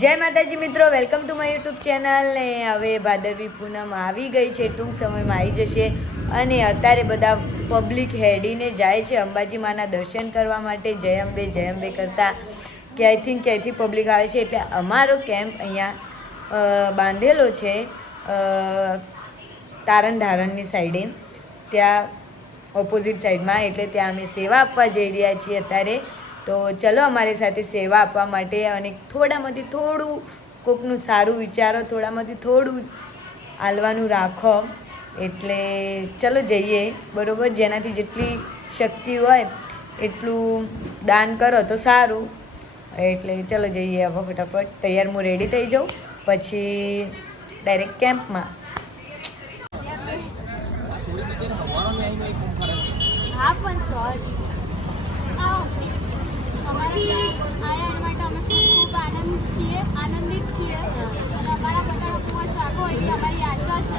જય માતાજી મિત્રો, welcome to my YouTube channel. ને હવે ભાદરવી પૂનમ આવી ગઈ છે, ટૂંક સમયમાં આવી જશે. અને અત્યારે બધા પબ્લિક હેડીને જાય છે અંબાજી માના દર્શન કરવા માટે. જય અંબે કરતા ક્યાંયથી પબ્લિક આવે છે. એટલે અમારો કેમ્પ અહીંયા બાંધેલો છે તારણધારણની સાઈડે, ત્યાં ઓપોઝિટ સાઈડમાં. એટલે ત્યાં અમે સેવા આપવા જઈ રહ્યા છીએ અત્યારે. તો ચલો અમારી સાથે સેવા આપવા માટે. અને થોડામાંથી થોડું કોકનું સારું વિચારો, થોડામાંથી થોડું આલવાનું રાખો. એટલે ચલો જઈએ, બરાબર. જેનાથી જેટલી શક્તિ હોય એટલું દાન કરો તો સારું. એટલે ચલો જઈએ હવે ફટાફટ. તૈયાર હું રેડી થઈ જાઉં, પછી ડાયરેક્ટ કેમ્પમાં. હા પણ સોરી અમારા ત્યાં આયા માટે અમે ખૂબ આનંદિત છીએ. અને અમારા બટાકા પૌવા ચાખો એવી અમારી આશા છે.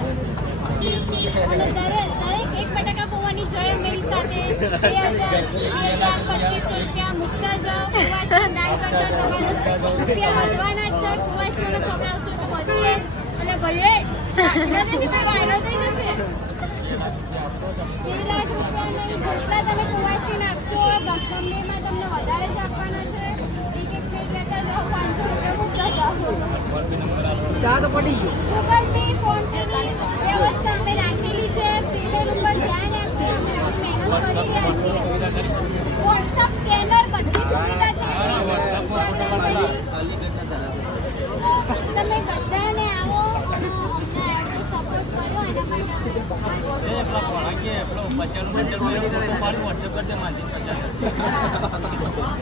અને દરેક એક બટાકા પૌવાની જય અંબેની સાથે 2025 રૂપિયા મૂકતા જાઓ. કુવાસી દાન કરતા તમારે રૂપિયા વધવાના જ છે. કુવાસીઓને ખવડાવશો તો વધશે. એટલે ભાઈ વાયરલ થઈ જશે. 2 લાખ રૂપિયા જેટલા તમે કુવાસી નાખશો, બક્ષમલીમાં તમને વધારે જ આપવાના છે. ટિકિટ ફી લેતા જાઓ, 500 રૂપિયા મૂકતા જાઓ. ચા તો પડી ગયો. ગૂગલ પે, ફોન પેની વ્યવસ્થા અમે રાખેલી છે. સિરિયલ ઉપર ધ્યાન આપી અમે મહેનત કરી રહ્યા છીએ. વોટ્સઅપ સ્કેનર બધી સુવિધા છે. તમે બધાને આવો અને અમને આટલો સપોર્ટ કર્યો એના માટે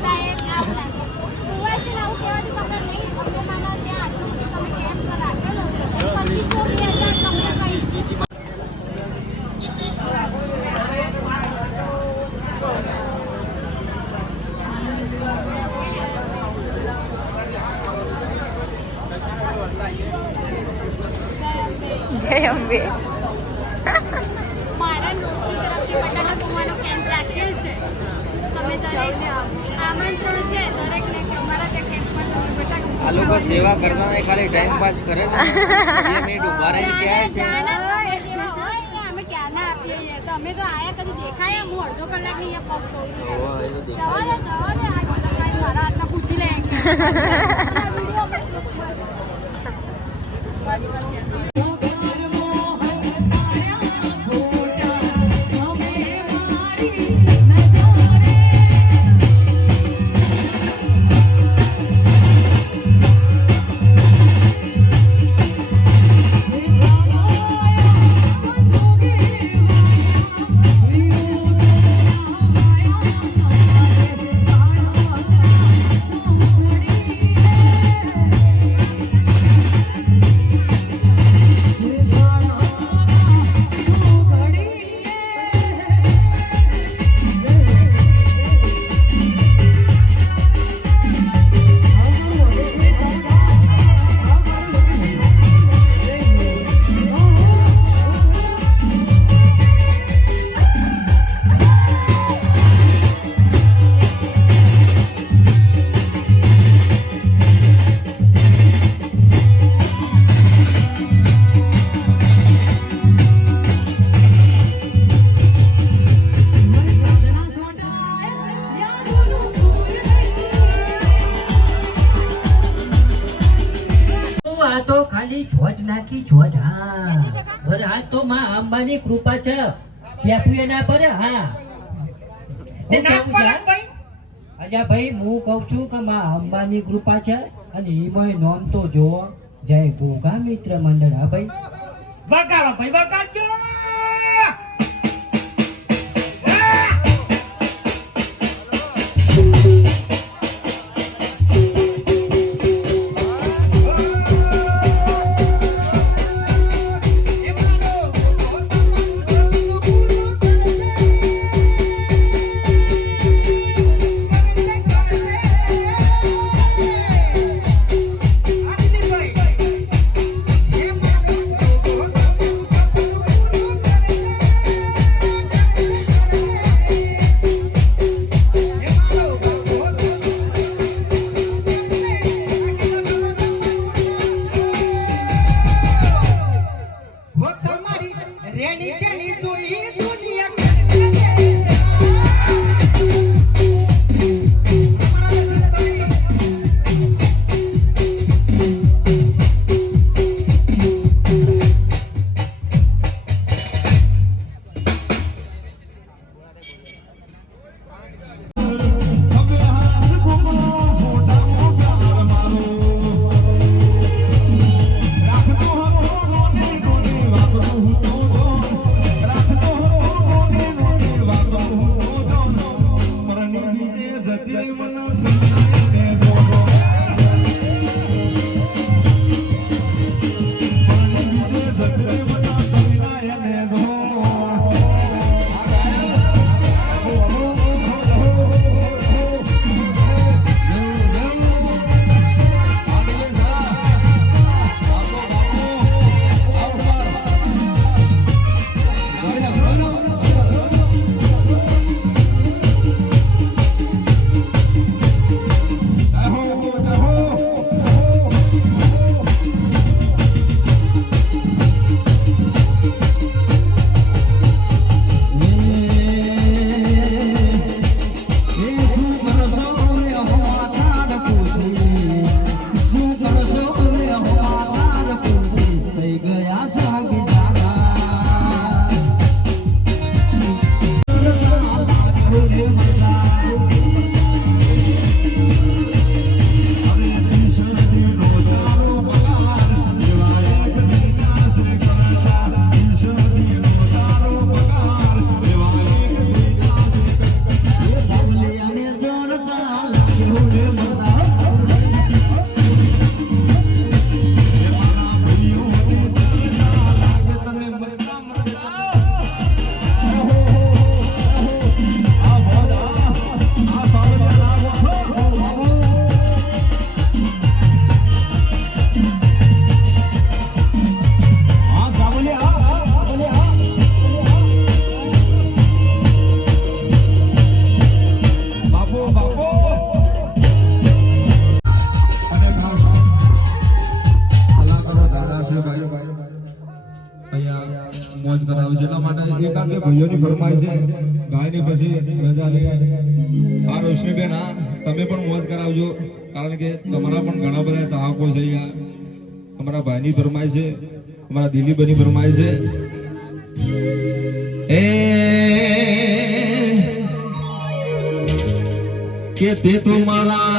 સાહેબ કુવાસી આવું કહેવાથી તમને નહીં અંબેમાના ત્યાં આટલું બધું તમે કેમ્પ રાખેલો છે. 2500 તમને કઈ જય અંબે. મારા નોકરી તરફથી બટાકા પૌવાનો કેમ્પ રાખેલ છે. તમે દરેકને આમંત્રણ છે દરેકને કે અમારા ત્યાં કેમ્પમાં તમે બટાકા આ લોકો સેવા કરતા નહીં, ખાલી ટાઈમ પાસ કરે ને. 2 મિનિટ ઉભા રહીને ક્યાં છે? અમે ક્યારના આપીએ તો અમે તો આયા કદી દેખાયા. હું અડધો કલાકની અહીંયા પગ પકડું. જવા દે આ મારા હાથમાં પૂછી લે. અંબાની કૃપા છે. પેપુએ ના પડે. હા અલ્યા ભાઈ, હું કઉ છું કે માં અંબાની કૃપા છે. અને એમાંય નોમ તો જો જય ગોગા મિત્ર મંડળ. હા ભાઈ, વગાડો ભાઈ, વગાડજો. એકાદ બે ભાઈઓની ફરમાય છે ગાયને પછી રજા લે આ રોશનીબેન હા તમે પણ મોજ કરાવજો કારણ કે તમારા પણ ઘણા બધા ચાહકો છે અહીંયા અમારા ભાઈની ફરમાય છે અમારા દિલીપની ફરમાય છે એ કે તે તો મારા